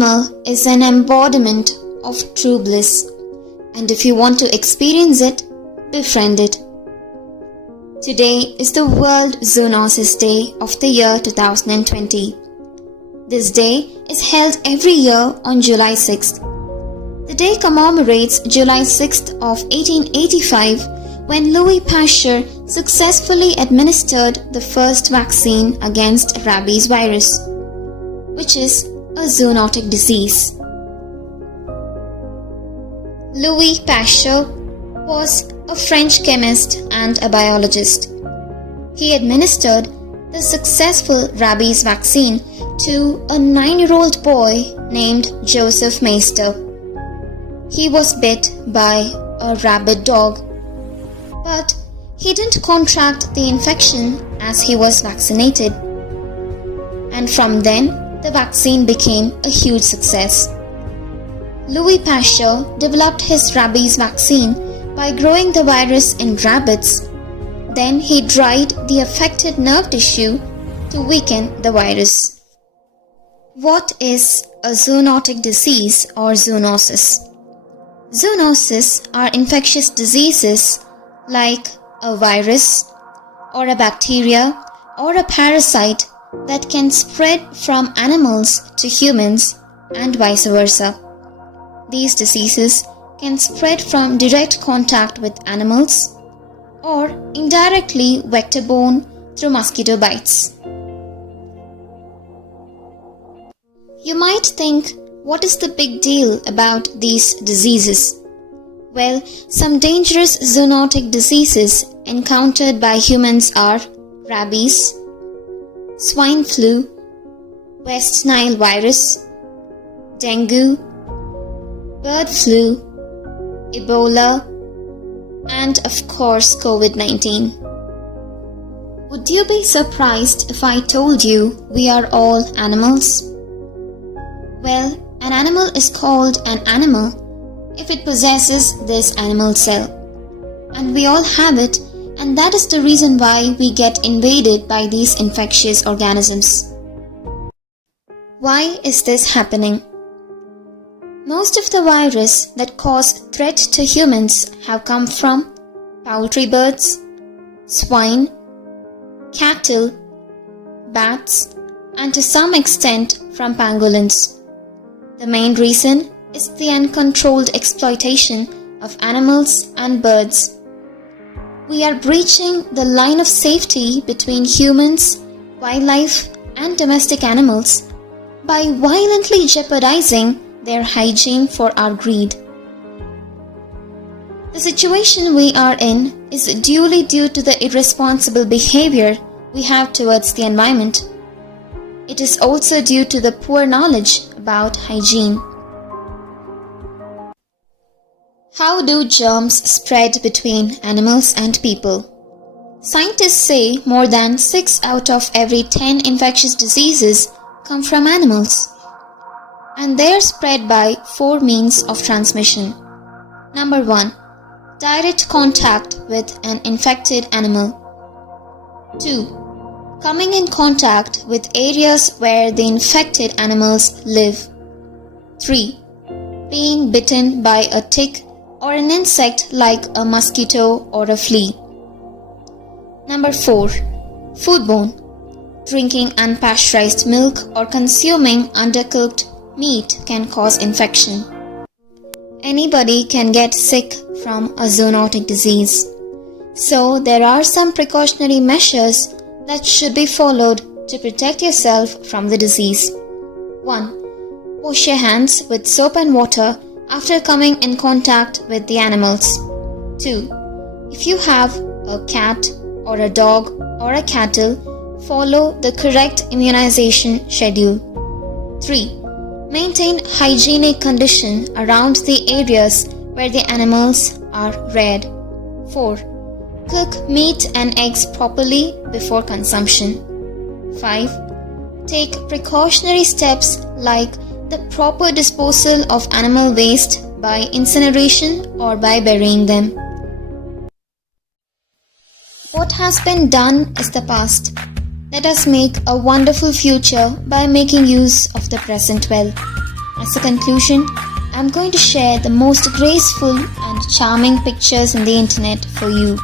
animal is an embodiment of true bliss, and if you want to experience it, befriend it. Today is the World Zoonoses Day of the year 2020. This day is held every year on July 6th. The day commemorates July 6th of 1885 when Louis Pasteur successfully administered the first vaccine against rabies virus, which is a zoonotic disease. Louis Pasteur was a French chemist and a biologist. He administered the successful rabies vaccine to a 9-year-old boy named Joseph Meister. He was bit by a rabid dog, but he didn't contract the infection as he was vaccinated. And from then, the vaccine became a huge success. Louis Pasteur developed his rabies vaccine by growing the virus in rabbits. Then he dried the affected nerve tissue to weaken the virus. What is a zoonotic disease or zoonosis? Zoonoses are infectious diseases like a virus or a bacteria or a parasite that can spread from animals to humans and vice versa. These diseases can spread from direct contact with animals or indirectly vector-borne through mosquito bites. You might think, what is the big deal about these diseases? Well, some dangerous zoonotic diseases encountered by humans are rabies, swine flu, West Nile virus, dengue, bird flu, Ebola, and of course COVID-19. Would you be surprised if I told you we are all animals? Well, an animal is called an animal if it possesses this animal cell. And we all have it, and that is the reason why we get invaded by these infectious organisms. Why is this happening? Most of the virus that cause threat to humans have come from poultry birds, swine, cattle, bats, and to some extent from pangolins. The main reason is the uncontrolled exploitation of animals and birds. We are breaching the line of safety between humans, wildlife, and domestic animals by violently jeopardizing their hygiene for our greed. The situation we are in is duly due to the irresponsible behavior we have towards the environment. It is also due to the poor knowledge about hygiene. How do germs spread between animals and people? Scientists say more than 6 out of every 10 infectious diseases come from animals. And they are spread by 4 means of transmission. Number 1. Direct contact with an infected animal. 2. Coming in contact with areas where the infected animals live. 3. Being bitten by a tick or an insect like a mosquito or a flea. Number 4. Foodborne. Drinking unpasteurized milk or consuming undercooked meat can cause infection. Anybody can get sick from a zoonotic disease. So there are some precautionary measures that should be followed to protect yourself from the disease. 1. Wash your hands with soap and water after coming in contact with the animals. 2. If you have a cat or a dog or a cattle, follow the correct immunization schedule. 3. Maintain hygienic condition around the areas where the animals are reared. 4. Cook meat and eggs properly before consumption. 5. Take precautionary steps like the proper disposal of animal waste by incineration or by burying them. What has been done is the past. Let us make a wonderful future by making use of the present well. As a conclusion, I'm going to share the most graceful and charming pictures in the internet for you.